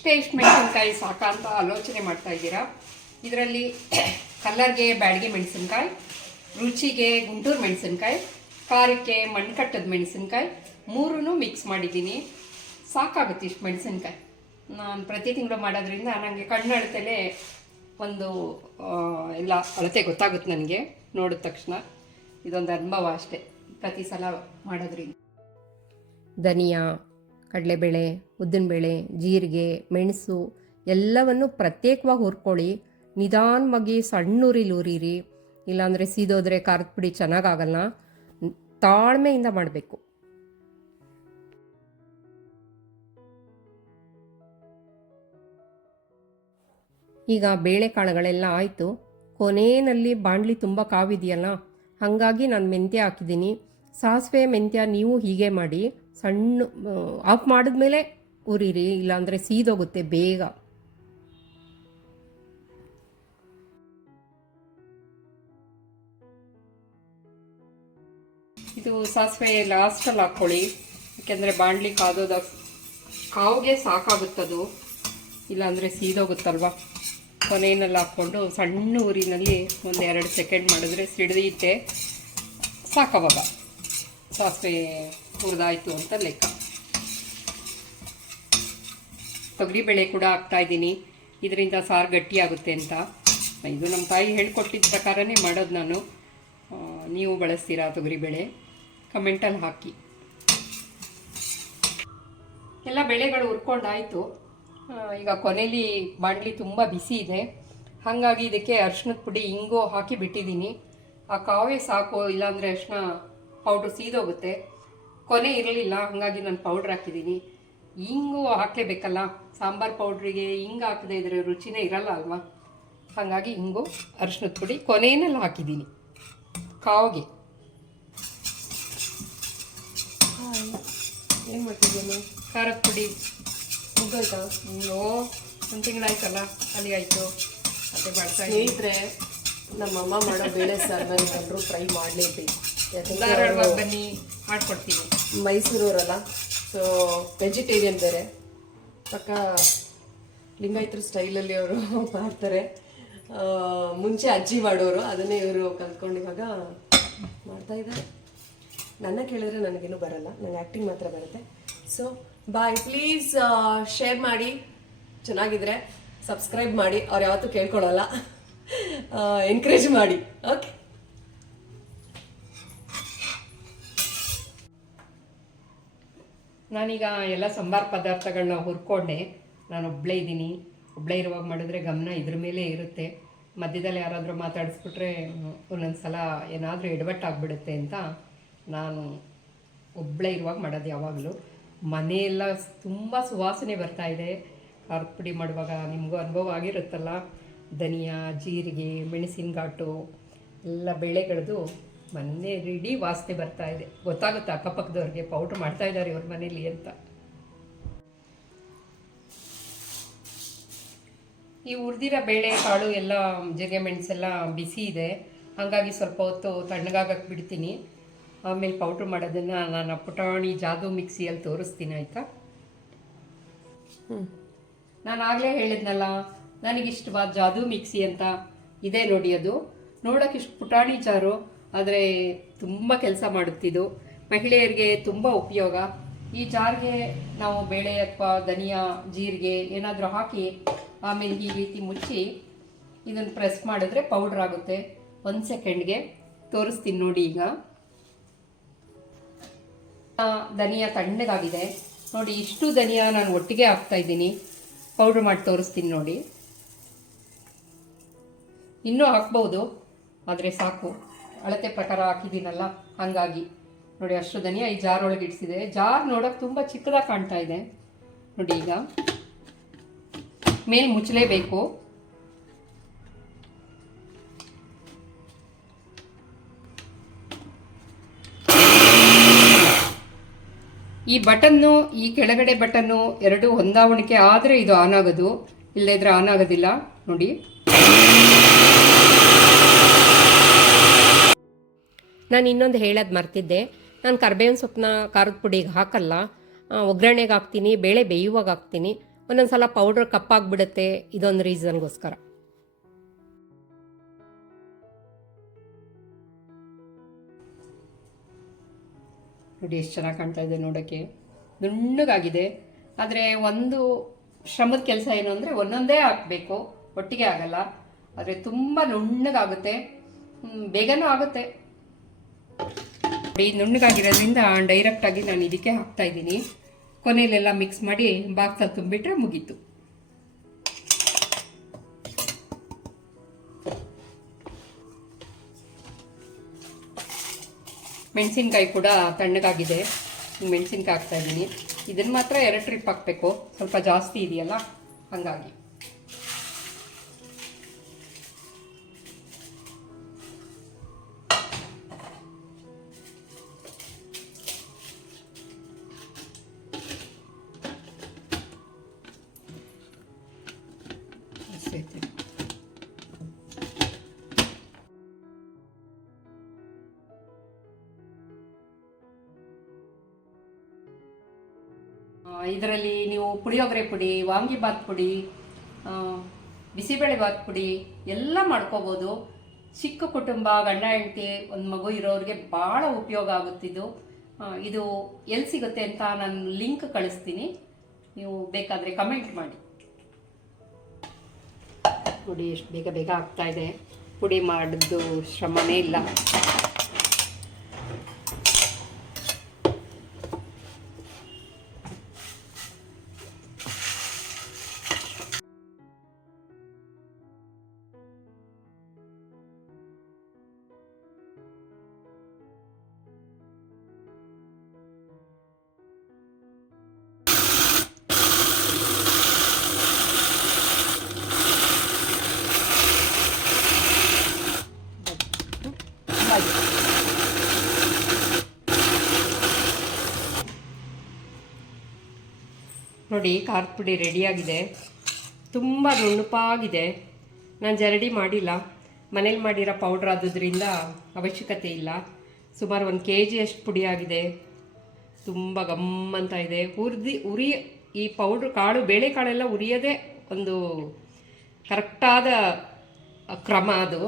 ಇಷ್ಟೇ ಇಷ್ಟು ಮೆಣಸಿನ್ಕಾಯಿ ಸಾಕ ಅಂತ ಆಲೋಚನೆ ಮಾಡ್ತಾ ಇದ್ದೀರಾ? ಇದರಲ್ಲಿ ಕಲ್ಲರ್ಗೆ ಬ್ಯಾಡಿಗೆ ಮೆಣಸಿನ್ಕಾಯಿ, ರುಚಿಗೆ ಗುಂಟೂರು ಮೆಣಸಿನ್ಕಾಯಿ, ಖಾರಕ್ಕೆ ಮಣ್ಕಟ್ಟದ ಮೆಣಸಿನ್ಕಾಯಿ ಮೂರೂ ಮಿಕ್ಸ್ ಮಾಡಿದ್ದೀನಿ. ಸಾಕಾಗುತ್ತೆ ಇಷ್ಟು ಮೆಣಸಿನ್ಕಾಯಿ. ನಾನು ಪ್ರತಿ ತಿಂಗಳು ಮಾಡೋದ್ರಿಂದ ನನಗೆ ಕಣ್ಣಳತೆಲೆ ಒಂದು ಎಲ್ಲ ಅಳತೆ ಗೊತ್ತಾಗುತ್ತೆ ನನಗೆ ನೋಡಿದ ತಕ್ಷಣ. ಇದೊಂದು ಅನುಭವ ಅಷ್ಟೇ ಪ್ರತಿ ಸಲ ಮಾಡೋದ್ರಿಂದ. ಧನಿಯಾ ಕಡಲೆಬೇಳೆ, ಉದ್ದಿನಬೇಳೆ, ಜೀರಿಗೆ, ಮೆಣಸು ಎಲ್ಲವನ್ನು ಪ್ರತ್ಯೇಕವಾಗಿ ಹುರ್ಕೊಳ್ಳಿ. ನಿಧಾನವಾಗಿ ಸಣ್ಣ ಉರಿಲಿ ಉರಿರಿ ಇಲ್ಲಾಂದರೆ ಸೀದೋದ್ರೆ ಖಾರದ ಪುಡಿ ಚೆನ್ನಾಗಾಗಲ್ಲ. ತಾಳ್ಮೆಯಿಂದ ಮಾಡಬೇಕು. ಈಗ ಬೇಳೆಕಾಳುಗಳೆಲ್ಲ ಆಯಿತು. ಕೊನೆಯಲ್ಲಿ ಬಾಣಲಿ ತುಂಬ ಕಾವಿದೆಯಲ್ಲ? ಹಾಗಾಗಿ ನಾನು ಮೆಂತ್ಯ ಹಾಕಿದ್ದೀನಿ. ಸಾಸಿವೆ ಮೆಂತ್ಯ ನೀವು ಹೀಗೆ ಮಾಡಿ. ಸಣ್ಣ ಆಫ್ ಮಾಡಿದ್ಮೇಲೆ ಉರಿರಿ ಇಲ್ಲಾಂದರೆ ಸೀದೋಗುತ್ತೆ ಬೇಗ. ಇದು ಸಾಸಿವೆ ಲಾಸ್ಟಲ್ಲಿ ಹಾಕ್ಕೊಳ್ಳಿ ಯಾಕೆಂದರೆ ಬಾಣಲಿ ಕಾದೋದ ಕಾವಿಗೆ ಸಾಕಾಗುತ್ತದು. ಇಲ್ಲಾಂದರೆ ಸೀದೋಗುತ್ತಲ್ವ? ಕೊನೆಯಲ್ಲಿ ಹಾಕ್ಕೊಂಡು ಸಣ್ಣ ಊರಿನಲ್ಲಿ ಒಂದು ಎರಡು ಸೆಕೆಂಡ್ ಮಾಡಿದ್ರೆ ಸಿಡಿದೈತೆ ಸಾಕವಾಗ ಸಾಸಿವೆ ಹುರಿದಾಯ್ತು ಅಂತ ಲೆಕ್ಕ. ತೊಗರಿಬೇಳೆ ಕೂಡ ಹಾಕ್ತಾ ಇದ್ದೀನಿ. ಇದರಿಂದ ಸಾರು ಗಟ್ಟಿಯಾಗುತ್ತೆ ಅಂತ. ಇದು ನಮ್ಮ ತಾಯಿ ಹೇಳ್ಕೊಟ್ಟಿದ್ದ ಪ್ರಕಾರನೇ ಮಾಡೋದು ನಾನು. ನೀವು ಬಳಸ್ತೀರಾ ತೊಗರಿಬೇಳೆ ಕಮೆಂಟಲ್ಲಿ ಹಾಕಿ. ಎಲ್ಲ ಬೆಳೆಗಳು ಹುರ್ಕೊಂಡಾಯಿತು. ಈಗ ಕೊನೆಯಲ್ಲಿ ಬಾಣಲಿ ತುಂಬ ಬಿಸಿ ಇದೆ. ಹಾಗಾಗಿ ಇದಕ್ಕೆ ಅರ್ಶಿನದ ಪುಡಿ ಹಿಂಗೋ ಹಾಕಿ ಬಿಟ್ಟಿದ್ದೀನಿ. ಆ ಕಾವೇ ಸಾಕು, ಇಲ್ಲಾಂದರೆ ಅರ್ಶಿನ ಪೌಡ್ರ್ ಸೀದೋಗುತ್ತೆ. ಕೊನೆ ಇರಲಿಲ್ಲ ಹಾಗಾಗಿ ನಾನು ಪೌಡ್ರ್ ಹಾಕಿದ್ದೀನಿ ಹಿಂಗು ಹಾಕಲೇಬೇಕಲ್ಲ ಸಾಂಬಾರ್ ಪೌಡ್ರಿಗೆ ಹಿಂಗೆ ಹಾಕದೆ ಇದ್ರೆ ರುಚಿನೇ ಇರಲ್ಲ ಅಲ್ವಾ? ಹಾಗಾಗಿ ಹಿಂಗು ಅರಿಶಿನದ ಪುಡಿ ಕೊನೆಯಲ್ಲಿ ಹಾಕಿದ್ದೀನಿ ಕಾವಿಗೆ. ಏನು ಮಾಡ್ತಿದ್ದೀನಿ ಖಾರದ ಪುಡಿ. ಮುಗ್ದೋಯ್ತಾ ಅಯ್ಯೋ ಒಂದು ತಿಂಗಳಾಯ್ತಲ್ಲ ಅಲ್ಲಿ ಆಯಿತು. ಅದೇ ಮಾಡ್ತಾ ಇದ್ರೆ ನಮ್ಮಮ್ಮ ಮಾಡೋ ಬೇಳೆ ಸಾರು ನಾನು ಎಲ್ಲರೂ ಫ್ರೈ ಮಾಡಲೇಬೇಕು. ಧಾರಾಳವಾಗಿ ಬನ್ನಿ ಮಾಡ್ಕೊಡ್ತೀನಿ. ಮೈಸೂರವರಲ್ಲ? ಸೊ ವೆಜಿಟೇರಿಯನ್ ಬೇರೆ. ಪಕ್ಕ ಲಿಂಗಾಯತರ ಸ್ಟೈಲಲ್ಲಿ ಅವರು ಮಾಡ್ತಾರೆ. ಮುಂಚೆ ಅಜ್ಜಿ ಮಾಡೋರು ಅದನ್ನೇ ಇವರು ಕಲ್ತ್ಕೊಂಡು ಇವಾಗ ಮಾಡ್ತಾ ಇದ್ದಾರೆ. ನನ್ನ ಕೇಳಿದ್ರೆ ನನಗೇನು ಬರಲ್ಲ ನನಗೆ ಆ್ಯಕ್ಟಿಂಗ್ ಮಾತ್ರ ಬರುತ್ತೆ. ಸೊ ಬಾಯ್ ಪ್ಲೀಸ್ ಶೇರ್ ಮಾಡಿ. ಚೆನ್ನಾಗಿದ್ರೆ ಸಬ್ಸ್ಕ್ರೈಬ್ ಮಾಡಿ. ಅವ್ರು ಯಾವತ್ತೂ ಕೇಳ್ಕೊಳ್ಳಲ್ಲ. ಎನ್ಕರೇಜ್ ಮಾಡಿ. ಓಕೆ ನಾನೀಗ ಎಲ್ಲ ಸಂಬಾರ ಪದಾರ್ಥಗಳನ್ನ ಹುರ್ಕೊಂಡೆ. ನಾನು ಒಬ್ಬಳೇ ಇದ್ದೀನಿ. ಒಬ್ಬಳೇ ಇರುವಾಗ ಮಾಡಿದ್ರೆ ಗಮನ ಇದ್ರ ಮೇಲೆ ಇರುತ್ತೆ. ಮಧ್ಯದಲ್ಲಿ ಯಾರಾದರೂ ಮಾತಾಡಿಸ್ಬಿಟ್ರೆ ಒಂದೊಂದು ಸಲ ಏನಾದರೂ ಎಡವಟ್ಟಾಗ್ಬಿಡುತ್ತೆ ಅಂತ ನಾನು ಒಬ್ಬಳೇ ಇರುವಾಗ ಮಾಡೋದು ಯಾವಾಗಲೂ. ಮನೆಯೆಲ್ಲ ತುಂಬ ಸುವಾಸನೆ ಬರ್ತಾ ಇದೆ. ಪುಡಿ ಮಾಡುವಾಗ ನಿಮಗೂ ಅನುಭವ ಆಗಿರುತ್ತಲ್ಲ. ಧನಿಯಾ, ಜೀರಿಗೆ ಮೆಣಸಿನ ಘಾಟು ಎಲ್ಲ ಬೇಳೆಗಳದು ಮೊನ್ನೆ ರೆಡಿ ವಾಸನೆ ಬರ್ತಾ ಇದೆ. ಗೊತ್ತಾಗುತ್ತೆ ಅಕ್ಕಪಕ್ಕದವ್ರಿಗೆ? ಪೌಡ್ರ್ ಮಾಡ್ತಾ ಇದ್ದಾರೆ ಇವ್ರ ಮನೇಲಿ ಅಂತ. ಈ ಹುರಿದಿರೋ ಬೇಳೆ, ಕಾಳು ಎಲ್ಲ ಜೀರಿಗೆ ಮೆಣಸೆಲ್ಲ ಬಿಸಿ ಇದೆ. ಹಾಗಾಗಿ ಸ್ವಲ್ಪ ಹೊತ್ತು ತಣ್ಣಗಾಗಕ್ಕೆ ಬಿಡ್ತೀನಿ. ಆಮೇಲೆ ಪೌಡ್ರ್ ಮಾಡೋದನ್ನು ನಾನು ಪುಟಾಣಿ ಜಾದು ಮಿಕ್ಸಿಯಲ್ಲಿ ತೋರಿಸ್ತೀನಿ, ಆಯಿತಾ? ನಾನು ಆಗಲೇ ಹೇಳಿದ್ನಲ್ಲ, ನನಗಿಷ್ಟವಾದ ಜಾದು ಮಿಕ್ಸಿ ಅಂತ ಇದೆ ನೋಡಿ ಅದು. ನೋಡೋಕೆ ಇಷ್ಟು ಪುಟಾಣಿ ಜಾರು ಆದರೆ ತುಂಬ ಕೆಲಸ ಮಾಡುತ್ತಿದ್ದು. ಮಹಿಳೆಯರಿಗೆ ತುಂಬ ಉಪಯೋಗ. ಈ ಜಾರ್ಗೆ ನಾವು ಬೇಳೆ ಅಥವಾ ಧನಿಯಾ, ಜೀರಿಗೆ ಏನಾದರೂ ಹಾಕಿ ಆಮೇಲೆ ಈ ರೀತಿ ಮುಚ್ಚಿ ಇದನ್ನು ಪ್ರೆಸ್ ಮಾಡಿದ್ರೆ ಪೌಡ್ರ್ ಆಗುತ್ತೆ. ಒಂದು ಸೆಕೆಂಡ್ಗೆ ತೋರಿಸ್ತೀನಿ ನೋಡಿ ಈಗ. ಧನಿಯಾ ತಣ್ಣಗಾಗಿದೆ. ನೋಡಿ ಇಷ್ಟು ಧನಿಯಾ ನಾನು ಒಟ್ಟಿಗೆ ಹಾಕ್ತಾ ಇದ್ದೀನಿ. ಪೌಡ್ರ್ ಮಾಡಿ ತೋರಿಸ್ತೀನಿ ನೋಡಿ. ಇನ್ನೂ ಹಾಕ್ಬೋದು, ಆದರೆ ಸಾಕು. ಅಳತೆ ಪ್ರಕಾರ ಹಾಕಿದ್ದೀನಲ್ಲ, ಹಾಗಾಗಿ. ನೋಡಿ ಅಷ್ಟು ಧನಿಯಾ ಈ ಜಾರ್ ಒಳಗೆ ಇಡಿಸಿದೆ. ಜಾರ್ ನೋಡೋಕೆ ತುಂಬ ಚಿಕ್ಕದಾಗಿ ಕಾಣ್ತಾ ಇದೆ. ನೋಡಿ ಈಗ. ಮೇಲೆ ಮುಚ್ಚಲೇಬೇಕು. ಈ ಬಟನ್ನು, ಈ ಕೆಳಗಡೆ ಬಟನ್ನು ಎರಡು ಹೊಂದಾವಣಿಕೆ ಆದರೆ ಇದು ಆನ್ ಆಗೋದು. ಇಲ್ಲದಿದ್ರೆ ಆನ್ ಆಗೋದಿಲ್ಲ. ನೋಡಿ. ನಾನು ಇನ್ನೊಂದು ಹೇಳೋದು ಮರ್ತಿದ್ದೆ. ನಾನು ಕರ್ಬೇವಿನ ಸೊಪ್ಪನ್ನ ಖಾರದ ಪುಡಿಗೆ ಹಾಕಲ್ಲ. ಒಗ್ಗರಣೆಗೆ ಹಾಕ್ತೀನಿ, ಬೇಳೆ ಬೇಯುವಾಗ ಹಾಕ್ತೀನಿ. ಒಂದೊಂದು ಸಲ ಪೌಡ್ರ್ ಕಪ್ಪಾಗ್ಬಿಡುತ್ತೆ ಇದೊಂದು ರೀಸನ್ಗೋಸ್ಕರ. ನೋಡಿ, ಎಷ್ಟು ಚೆನ್ನಾಗಿ ಕಾಣ್ತಾ ಇದೆ ನೋಡೋಕ್ಕೆ. ನುಣ್ಣಗಾಗಿದೆ. ಆದರೆ ಒಂದು ಶ್ರಮದ ಕೆಲಸ ಏನು ಅಂದರೆ ಒಂದೊಂದೇ ಹಾಕಬೇಕು. ಒಟ್ಟಿಗೆ ಆಗಲ್ಲ. ಆದರೆ ತುಂಬ ನುಣ್ಣಗಾಗುತ್ತೆ. ಬೇಗನೂ ಆಗುತ್ತೆ. ಈ ನುಣ್ಣಗಾಗಿರೋದ್ರಿಂದ ಡೈರೆಕ್ಟಾಗಿ ನಾನು ಇದಕ್ಕೆ ಹಾಕ್ತಾ ಇದ್ದೀನಿ. ಕೊನೆಯಲ್ಲೆಲ್ಲ ಮಿಕ್ಸ್ ಮಾಡಿ ಬಾಕ್ಸಲ್ಲಿ ತುಂಬಿಟ್ರೆ ಮುಗೀತು. ಮೆಣಸಿನ್ಕಾಯಿ ಕೂಡ ತಣ್ಣಗಾಗಿದೆ. ಮೆಣಸಿನ್ಕಾಯಿ ಹಾಕ್ತಾ ಇದ್ದೀನಿ. ಇದನ್ನು ಮಾತ್ರ ಎರಡು ಟ್ರಿಪ್ ಹಾಕಬೇಕು. ಸ್ವಲ್ಪ ಜಾಸ್ತಿ ಇದೆಯಲ್ಲ? ಹಾಗಾಗಿ. ಇದರಲ್ಲಿ ನೀವು ಪುಳಿಯೋಗರೆ ಪುಡಿ ವಾಂಗಿಬಾತ್ ಪುಡಿ ಬಿಸಿಬೇಳೆ ಬಾತ್ ಪುಡಿ ಎಲ್ಲ ಮಾಡ್ಕೋಬೋದು. ಚಿಕ್ಕ ಕುಟುಂಬ, ಗಂಡ, ಹೆಂಡತಿ, ಒಂದು ಮಗು ಇರೋರಿಗೆ ಭಾಳ ಉಪಯೋಗ ಆಗುತ್ತಿದ್ದು ಇದು. ಎಲ್ಲಿ ಸಿಗುತ್ತೆ ಅಂತ ನಾನು ಲಿಂಕ್ ಕಳಿಸ್ತೀನಿ. ನೀವು ಬೇಕಾದರೆ ಕಮೆಂಟ್ ಮಾಡಿ. ಪುಡಿ ಎಷ್ಟು ಬೇಗ ಬೇಗ ಆಗ್ತಾ ಇದೆ. ಪುಡಿ ಮಾಡಿದ್ದು ಶ್ರಮನೇ ಇಲ್ಲ. ನೋಡಿ ಖಾರದ ಪುಡಿ ರೆಡಿಯಾಗಿದೆ. ತುಂಬ ನುಣುಪಾಗಿದೆ ನಾನು ಜರಡಿ ಮಾಡಿಲ್ಲ. ಮನೇಲಿ ಮಾಡಿರೋ ಪೌಡ್ರ್ ಆದುದರಿಂದ ಅವಶ್ಯಕತೆ ಇಲ್ಲ. ಸುಮಾರು ಒಂದು ಕೆ ಜಿಯಷ್ಟು ಪುಡಿ ಆಗಿದೆ. ತುಂಬ ಗಮ್ಮಂತ ಇದೆ. ಹುರಿದಿ, ಉರಿ ಈ ಪೌಡ್ರ್ ಕಾಳು ಬೇಳೆಕಾಳೆಲ್ಲ ಉರಿಯೋದೇ ಒಂದು ಕರೆಕ್ಟಾದ ಕ್ರಮ ಅದು.